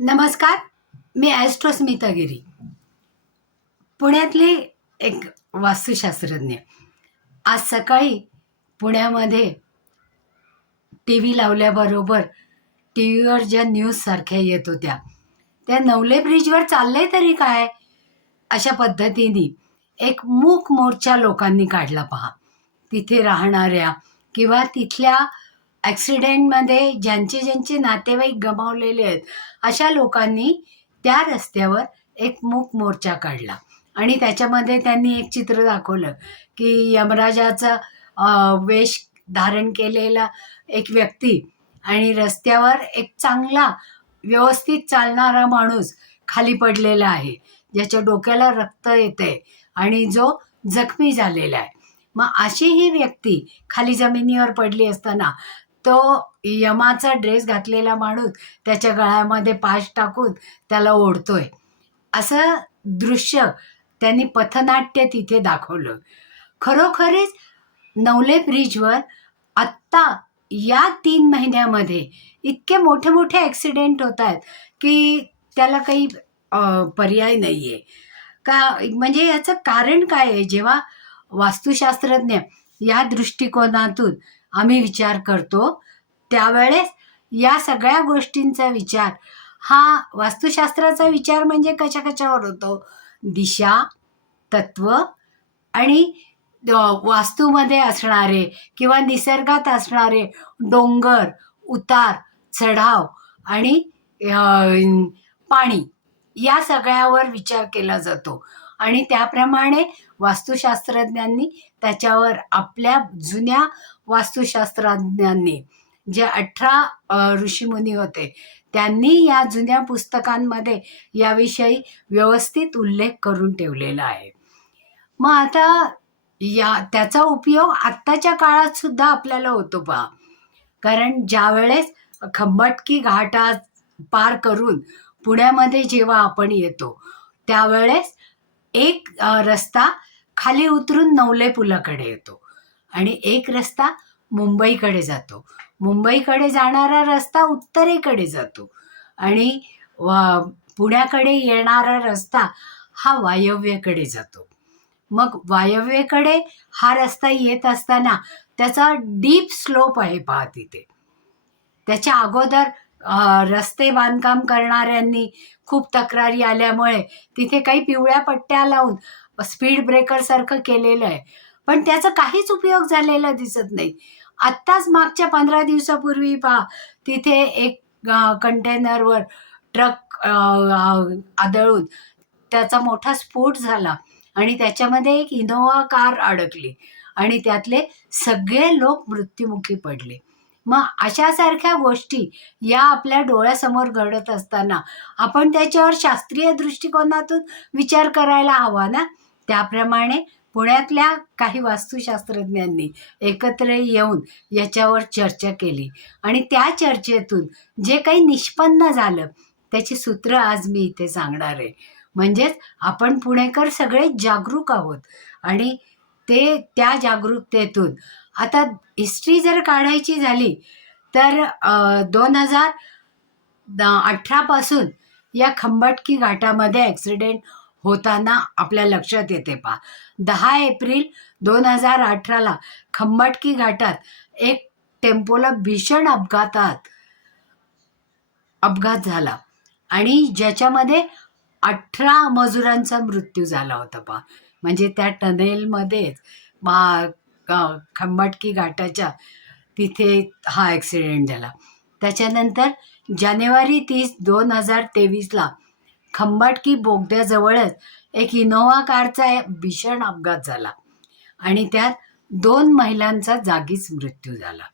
नमस्कार मी ॲस्ट्रोस्मिता गिरी पुण्यातले एक वास्तुशास्त्रज्ञ. आज सकाळी पुण्यामध्ये टी व्ही लावल्याबरोबर टी व्हीवर ज्या न्यूजसारख्या येत होत्या त्या नवले ब्रिजवर चालले तरी काय? अशा पद्धतीने एक मूक मोर्चा लोकांनी काढला पहा. तिथे राहणाऱ्या किंवा तिथल्या ॲक्सिडेंटमध्ये ज्यांचे ज्यांचे नातेवाईक गमावलेले आहेत अशा लोकांनी त्या रस्त्यावर एक मूक मोर्चा काढला. आणि त्याच्यामध्ये त्यांनी एक चित्र दाखवलं की यमराजाचा वेश धारण केलेला एक व्यक्ती आणि रस्त्यावर एक चांगला व्यवस्थित चालणारा माणूस खाली पडलेला आहे ज्याच्या डोक्याला रक्त येते आणि जो जखमी झालेला आहे. मग अशी ही व्यक्ती खाली जमिनीवर पडली असताना तो यमाचा ड्रेस घातलेला माणूस त्याच्या गळ्यामध्ये पाश टाकून त्याला ओढतोय. असं दृश्य त्यांनी पथनाट्य तिथे दाखवलं. खरोखरीच नवले ब्रिजवर आत्ता या तीन महिन्यामध्ये इतके मोठे मोठे ॲक्सिडेंट होत आहेत की त्याला काही पर्याय नाही आहे का म्हणजे याचं कारण काय आहे? जेव्हा वास्तुशास्त्रज्ञ या दृष्टिकोनातून आम्ही विचार करतो. त्यावेळेस या सगळ्या गोष्टींचा विचार. हा वास्तुशास्त्राचा विचार म्हणजे कशा कशावर होतो? दिशा तत्व आणि वास्तूमध्ये असणारे किंवा निसर्गात असणारे डोंगर उतार चढाव आणि पाणी या सगळ्यावर विचार केला जातो. आणि त्याप्रमाणे वास्तुशास्त्रज्ञांनी त्याच्यावर आपल्या जुन्या वास्तुशास्त्रज्ञांनी जे अठरा ऋषीमुनी होते त्यांनी या जुन्या पुस्तकांमध्ये याविषयी व्यवस्थित उल्लेख करून ठेवलेला आहे. मग आता या त्याचा उपयोग आत्ताच्या काळात सुद्धा आपल्याला होतो पहा. कारण ज्यावेळेस खंबटकी घाटा पार करून पुण्यामध्ये जेव्हा आपण येतो त्यावेळेस एक रस्ता खाली उतरून नवले पुलाकडे येतो आणि एक रस्ता मुंबईकडे जातो. मुंबईकडे जाणारा रस्ता उत्तरेकडे जातो आणि पुण्याकडे येणारा रस्ता हा वायव्येकडे जातो. मग वायव्येकडे हा रस्ता येत असताना त्याचा डीप स्लोप आहे पहा तिथे. त्याच्या अगोदर रस्ते बांधकाम करणाऱ्यांनी खूप तक्रारी आल्यामुळे तिथे काही पिवळ्या पट्ट्या लावून स्पीड ब्रेकरसारखं केलेलं आहे. पण त्याचा काहीच उपयोग झालेला दिसत नाही. आत्ताच मागच्या पंधरा दिवसापूर्वी पहा तिथे एक कंटेनरवर ट्रक आदळून त्याचा मोठा स्फोट झाला आणि त्याच्यामध्ये एक इनोवा कार अडकली आणि त्यातले सगळे लोक मृत्युमुखी पडले. मग अशासारख्या गोष्टी या आपल्या डोळ्यासमोर घडत असताना आपण त्याच्यावर शास्त्रीय दृष्टिकोनातून विचार करायला हवा ना? त्याप्रमाणे पुण्यातल्या काही वास्तुशास्त्रज्ञांनी एकत्र येऊन याच्यावर चर्चा केली. आणि त्या चर्चेतून जे काही निष्पन्न झालं त्याची सूत्र आज मी इथे सांगणार आहे. म्हणजेच आपण पुणेकर सगळे जागरूक आहोत. आणि ते त्या जागरूकतेतून आता हिस्ट्री जर काढायची झाली तर दोन हजार अठरापासून या खंबाटकी घाटामध्ये ॲक्सिडेंट होताना आपल्या लक्षात येते पा दहा एप्रिल दोन हजार अठराला खंबाटकी घाटात एक टेम्पोला भीषण अपघातात अपघात झाला. आणि ज्याच्यामध्ये अठरा मजुरांचा मृत्यू झाला होता पा म्हणजे त्या टनेलमध्येच मा खंबाटकी घाटाच्या तिथे हा ॲक्सिडेंट झाला. त्याच्यानंतर जानेवारी तीस दोन हजार तेवीसला खंबाटकी बोगद्याजवळच एक इनोव्हा कारचा एक भीषण अपघात झाला आणि त्यात दोन महिलांचा जागीच मृत्यू झाला.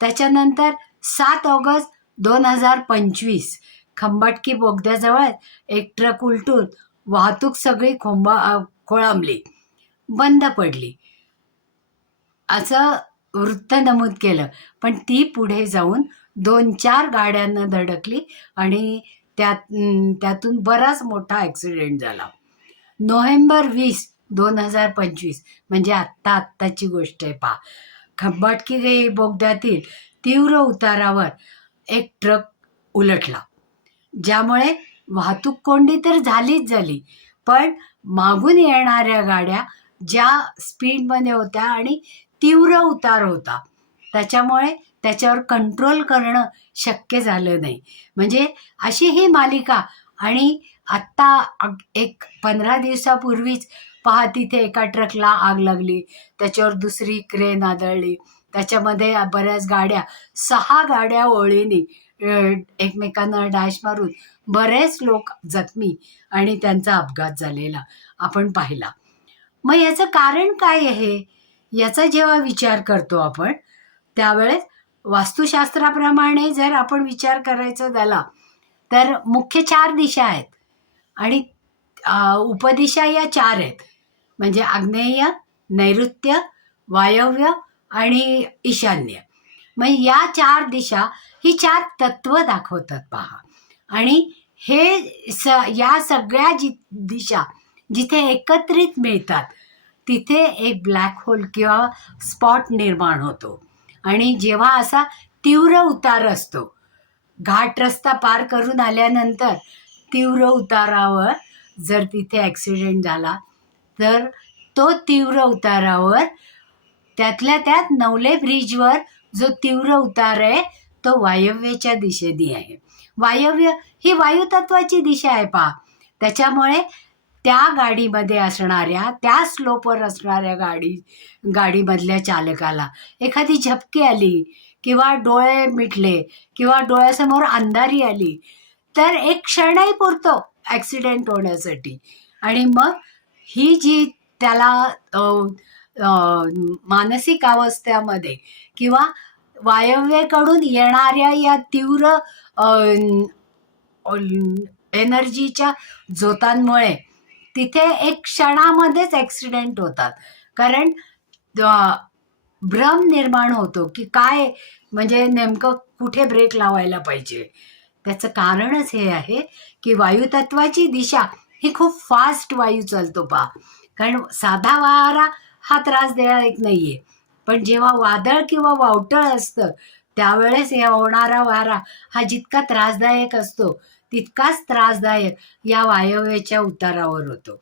त्याच्यानंतर सात ऑगस्ट दोन हजार पंचवीस खंबाटकी बोगद्याजवळ एक ट्रक उलटून वाहतूक सगळी खोंबा खोळंबली बंद पडली. असं वृत्त नमूद केलं. पण ती पुढे जाऊन दोन चार गाड्यांना धडकली आणि त्यात त्यातून बराच मोठा ॲक्सिडेंट झाला. नोव्हेंबर वीस दोन हजार पंचवीस म्हणजे आत्ता आत्ताची गोष्ट आहे पहा. खंबाटकी बोगद्यातील तीव्र उतारावर एक ट्रक उलटला. ज्यामुळे वाहतूक कोंडी तर झालीच झाली पण मागून येणाऱ्या गाड्या ज्या स्पीडमध्ये होत्या आणि तीव्र उतार होता. त्याच्यामुळे त्याच्यावर कंट्रोल करणं शक्य झालं नाही. म्हणजे अशी ही मालिका आणि आत्ता एक पंधरा दिवसापूर्वीच पहा तिथे एका ट्रकला आग लागली त्याच्यावर दुसरी क्रेन आदळली त्याच्यामध्ये बऱ्याच गाड्या सहा गाड्या ओळीने एकमेकांना डॅश मारून बरेच लोक जखमी आणि त्यांचा अपघात झालेला आपण पाहिला. मग याचं कारण काय आहे? याचा जेव्हा विचार करतो आपण त्यावेळेस वास्तुशास्त्राप्रमाणे जर आपण विचार करायचा झाला तर मुख्य चार दिशा आहेत. आणि उपदिशा या चार आहेत. म्हणजे आग्नेय नैऋत्य वायव्य आणि ईशान्य. मग या चार दिशा ही चार तत्व दाखवतात पहा. आणि हे स या सगळ्या जि दिशा जिथे एकत्रित मिळतात तिथे एक ब्लॅक होल किंवा स्पॉट निर्माण होतो. आणि जेव्हा असा तीव्र उतार असतो घाट रस्ता पार करून आल्यानंतर तीव्र उतारावर जर तिथे ॲक्सिडेंट झाला तर तो तीव्र उतारावर त्यातल्या त्यात नवले ब्रिजवर जो तीव्र उतार आहे तो वायव्येच्या दिशेने आहे. वायव्य ही वायुतत्वाची दिशा आहे पहा. त्याच्यामुळे त्या गाडीमध्ये असणाऱ्या त्या स्लोपवर असणाऱ्या गाडी गाडीमधल्या चालकाला एखादी झपकी आली किंवा डोळे मिटले किंवा डोळ्यासमोर अंधारी आली तर एक क्षणही पुरतो ॲक्सिडेंट होण्यासाठी. आणि मग ही जी त्याला मानसिक अवस्थेमध्ये किंवा वायव्येकडून येणाऱ्या या तीव्र एनर्जीच्या झोतांमुळे तिथे एक क्षणामध्येच ॲक्सिडेंट होतात. कारण भ्रम निर्माण होतो की काय म्हणजे नेमकं कुठे ब्रेक लावायला पाहिजे. त्याचं कारणच हे आहे की वायुतत्वाची दिशा ही खूप फास्ट वायू चालतो पहा. कारण साधा वारा हा त्रासदायक नाही आहे पण जेव्हा वादळ किंवा वावटळ असतं त्यावेळेस होणारा वारा हा जितका त्रासदायक असतो तितकाच त्रासदायक या वायव्याच्या उतारावर होतो.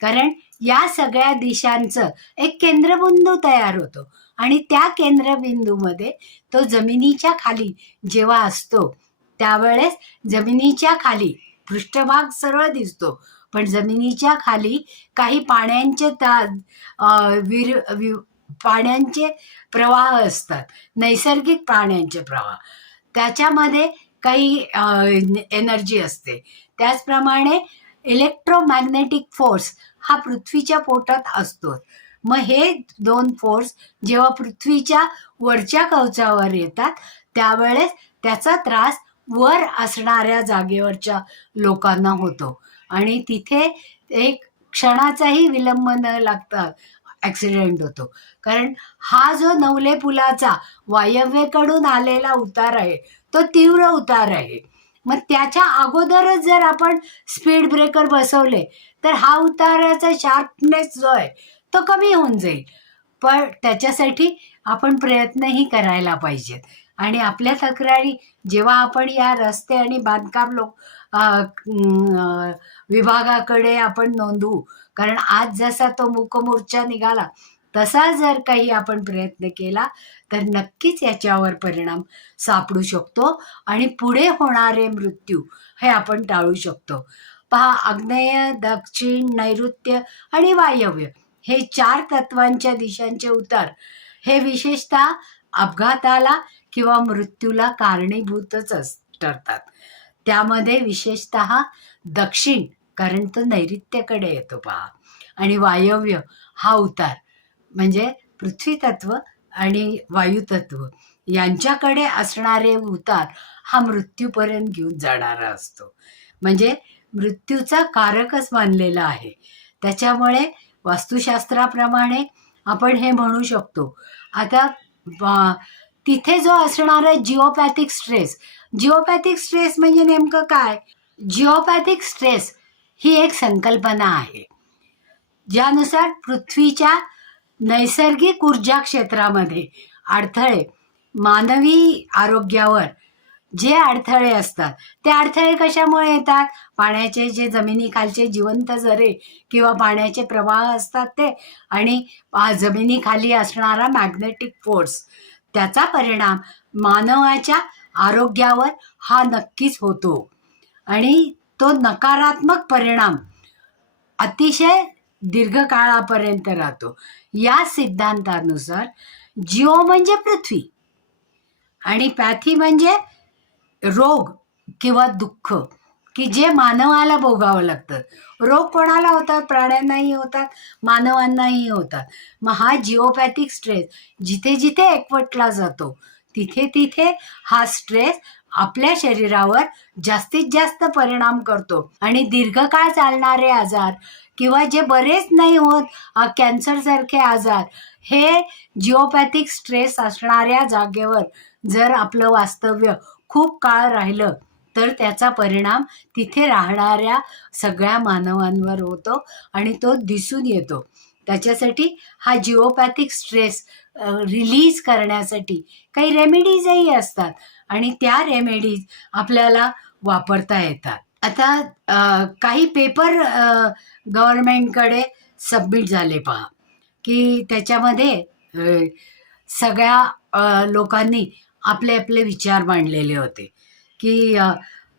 कारण या सगळ्या दिशांचं एक केंद्रबिंदू तयार होतो. आणि त्या केंद्रबिंदूमध्ये तो जमिनीच्या खाली जेव्हा असतो त्यावेळेस जमिनीच्या खाली पृष्ठभाग सरळ दिसतो. पण जमिनीच्या खाली काही पाण्यांचे ता विर वि पाण्यांचे प्रवाह असतात. नैसर्गिक प्राण्यांचे प्रवाह. त्याच्यामध्ये काही एनर्जी असते. त्याचप्रमाणे इलेक्ट्रोमॅग्नेटिक फोर्स हा पृथ्वीच्या पोटात असतो. मग हे दोन फोर्स जेव्हा पृथ्वीच्या वरच्या कवचावर येतात त्यावेळेस त्याचा त्रास वर असणाऱ्या जागेवरच्या लोकांना होतो. आणि तिथे एक क्षणाचाही विलंब न लागता ॲक्सिडेंट होतो. कारण हा जो नवले पुलाचा वायव्येकडून आलेला उतार आहे तो तीव्र उतार आहे. मग त्याच्या अगोदरच जर आपण स्पीड ब्रेकर बसवले तर हा उताराचा शार्पनेस जो आहे तो कमी होऊन जाईल. पण त्याच्यासाठी आपण प्रयत्नही करायला पाहिजेत. आणि आपल्या तक्रारी जेव्हा आपण या रस्ते आणि बांधकाम लोक विभागाकडे आपण नोंदवू. कारण आज जसा तो मूकमोर्चा निघाला तसा जर काही आपण प्रयत्न केला तर नक्कीच याच्यावर परिणाम सापडू शकतो आणि पुढे होणारे मृत्यू हे आपण टाळू शकतो. पहा आग्नेय दक्षिण नैऋत्य आणि वायव्य हे चार तत्वांच्या दिशांचे उतार. हे विशेषतः अपघाताला किंवा मृत्यूला कारणीभूतच अस ठरतात. त्यामध्ये विशेषत दक्षिण कारण तो नैऋत्यकडे येतो पहा. आणि वायव्य हा उतार. म्हणजे पृथ्वी तत्व आणि वायुतत्व यांच्याकडे असणारे उतार हा मृत्यूपर्यंत घेऊन जाणारा असतो. म्हणजे मृत्यूचा कारकच मानलेला आहे. त्याच्यामुळे वास्तुशास्त्राप्रमाणे आपण हे म्हणू शकतो. आता तिथे जो असणारा जिओपॅथिक स्ट्रेस जिओपॅथिक स्ट्रेस म्हणजे नेमकं काय? जिओपॅथिक स्ट्रेस ही एक संकल्पना आहे. ज्यानुसार पृथ्वीच्या नैसर्गिक ऊर्जा क्षेत्रामध्ये अडथळे मानवी आरोग्यावर जे अडथळे असतात ते अडथळे कशामुळे येतात? पाण्याचे जे जमिनीखालचे जिवंत झरे किंवा पाण्याचे प्रवाह असतात ते आणि जमिनीखाली असणारा मॅग्नेटिक फोर्स त्याचा परिणाम मानवाच्या आरोग्यावर हा नक्कीच होतो. आणि तो नकारात्मक परिणाम अतिशय दीर्घकाळापर्यंत राहतो. या सिद्धांतानुसार जिओ म्हणजे पृथ्वी आणि पॅथी म्हणजे रोग किंवा दुःख की जे मानवाला भोगावं लागतं. रोग कोणाला होतात? प्राण्यांनाही होतात मानवांनाही होतात. मग हा जिओपॅथिक स्ट्रेस जिथे जिथे एकवटला जातो तिथे तिथे हा स्ट्रेस आपल्या शरीरावर जास्तीत जास्त परिणाम करतो. आणि दीर्घकाळ चालणारे आजार किंवा जे बरेच नाही होत कॅन्सरसारखे आजार हे जिओपॅथिक स्ट्रेस असणाऱ्या जागेवर जर आपलं वास्तव्य खूप काळ राहिलं तर त्याचा परिणाम तिथे राहणाऱ्या सगळ्या मानवांवर होतो आणि तो दिसून येतो. त्याच्यासाठी हा जिओपॅथिक स्ट्रेस रिलीज करण्यासाठी काही रेमेडीजही असतात आणि त्या रेमेडीज आपल्याला वापरता येतात. आता काही पेपर गव्हर्नमेंटकडे सबमिट झाले पहा. की त्याच्यामध्ये सगळ्या लोकांनी आपले आपले विचार मांडलेले होते. की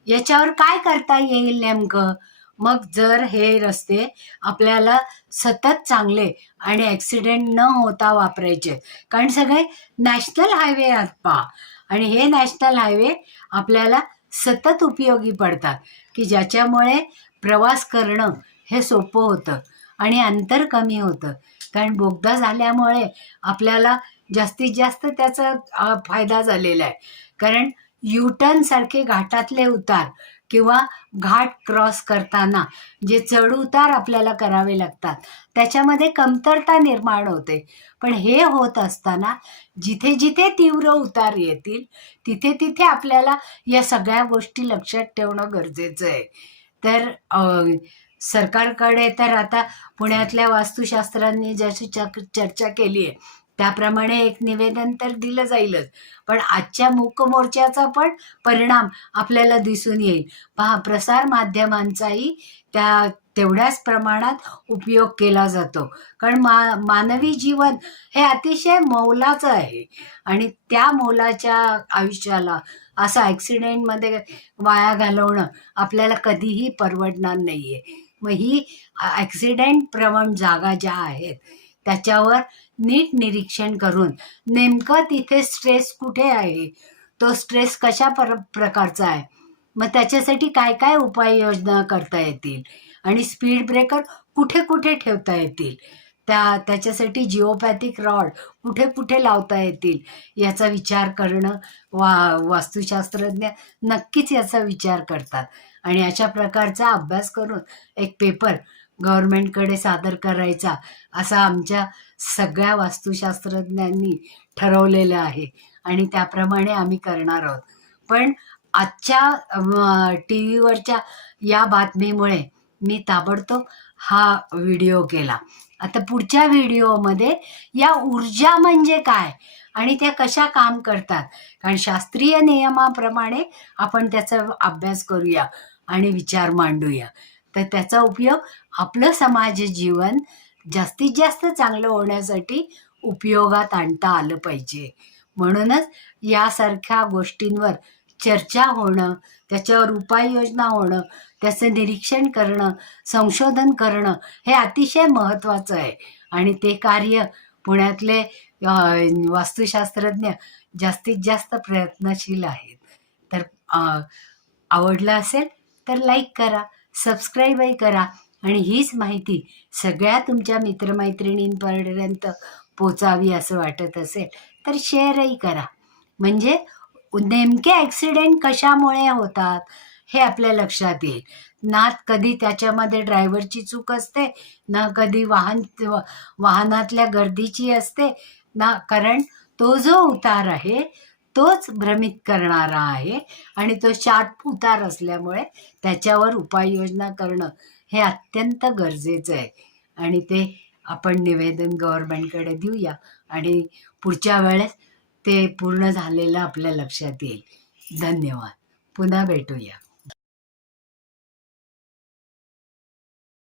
याच्यावर काय करता येईल नेमकं? मग जर हे रस्ते आपल्याला सतत चांगले आणि ॲक्सिडेंट न होता वापरायचे कारण सगळे नॅशनल हायवे आहेत पहा. आणि हे नॅशनल हायवे आपल्याला सतत उपयोगी पडतात की ज्याच्यामुळे प्रवास करणं हे सोपं होतं आणि अंतर कमी होतं. कारण बोगदा झाल्यामुळे आपल्याला जास्तीत जास्त त्याचा फायदा झालेला आहे. कारण युटर्न सारखे घाटातले उतार किंवा घाट क्रॉस करताना जे चढउतार आपल्याला करावे लागतात त्याच्यामध्ये कमतरता निर्माण होते. पण हे होत असताना जिथे जिथे तीव्र उतार येतील तिथे तिथे आपल्याला या सगळ्या गोष्टी लक्षात ठेवणं गरजेचं आहे. तर सरकारकडे तर आता पुण्यातल्या वास्तुशास्त्रांनी जशी चर्चा केली आहे त्याप्रमाणे एक निवेदन तर दिलं जाईलच. पण आजच्या मूकमोर्चाचा पण परिणाम आपल्याला दिसून येईल. पहा प्रसार माध्यमांचाही त्या तेवढ्याच प्रमाणात उपयोग केला जातो. कारण मा मानवी जीवन हे अतिशय मौलाचं आहे. आणि त्या मौलाच्या आयुष्याला असं ॲक्सिडेंटमध्ये वाया घालवणं आपल्याला कधीही परवडणार नाही आहे मग ही ॲक्सिडेंट प्रवण जागा ज्या आहेत त्याच्यावर नीट निरीक्षण करून नेमकं तिथे स्ट्रेस कुठे आहे? तो स्ट्रेस कशा पर प्रकारचा आहे? मग त्याच्यासाठी काय काय उपाययोजना करता येतील? आणि स्पीड ब्रेकर कुठे कुठे ठेवता येतील? त्या त्याच्यासाठी जिओपॅथिक रॉड कुठे कुठे लावता येतील? याचा विचार करणं वा वास्तुशास्त्रज्ञ नक्कीच याचा विचार करतात. आणि अशा प्रकारचा अभ्यास करून एक पेपर गव्हर्मेंटकडे सादर करायचा असा आमच्या सगळ्या वास्तुशास्त्रज्ञांनी ठरवलेलं आहे. आणि त्याप्रमाणे आम्ही करणार आहोत. पण आजच्या टी व्हीवरच्या या बातमीमुळे मी ताबडतोब हा व्हिडिओ केला. आता पुढच्या व्हिडिओमध्ये या ऊर्जा म्हणजे काय? आणि त्या कशा काम करतात? कारण शास्त्रीय नियमाप्रमाणे आपण त्याचा अभ्यास करूया आणि विचार मांडूया. तर त्याचा उपयोग आपलं समाज जीवन जास्तीत जास्त चांगलं होण्यासाठी उपयोगात आणता आलं पाहिजे. म्हणूनच यासारख्या गोष्टींवर चर्चा होणं त्याच्यावर उपाययोजना होणं त्याचं निरीक्षण करणं संशोधन करणं हे अतिशय महत्त्वाचं आहे. आणि ते कार्य पुण्यातले वास्तुशास्त्रज्ञ जास्तीत जास्त प्रयत्नशील आहेत. तर आवडलं असेल तर लाईक करा. सबस्क्राईबही करा. आणि हीच माहिती सगळ्या तुमच्या मित्रमैत्रिणींपर्यंत पोचावी असं वाटत असेल तर शेअरही करा. म्हणजे नेमके ॲक्सिडेंट कशामुळे होतात हे आपल्या लक्षात येईल. ना कधी त्याच्यामध्ये ड्रायव्हरची चूक असते ना कधी वाहन वाहनातल्या गर्दीची असते ना कारण तो जो उतार आहे तोच भ्रमित करणारा आहे आणि तो शार्प असल्यामुळे त्याच्यावर उपाययोजना करणं हे अत्यंत गरजेचं आहे. आणि ते आपण निवेदन गव्हर्नमेंटकडे देऊया आणि पुढच्या वेळेस ते पूर्ण झालेलं आपल्या लक्षात येईल. धन्यवाद. पुन्हा भेटूया.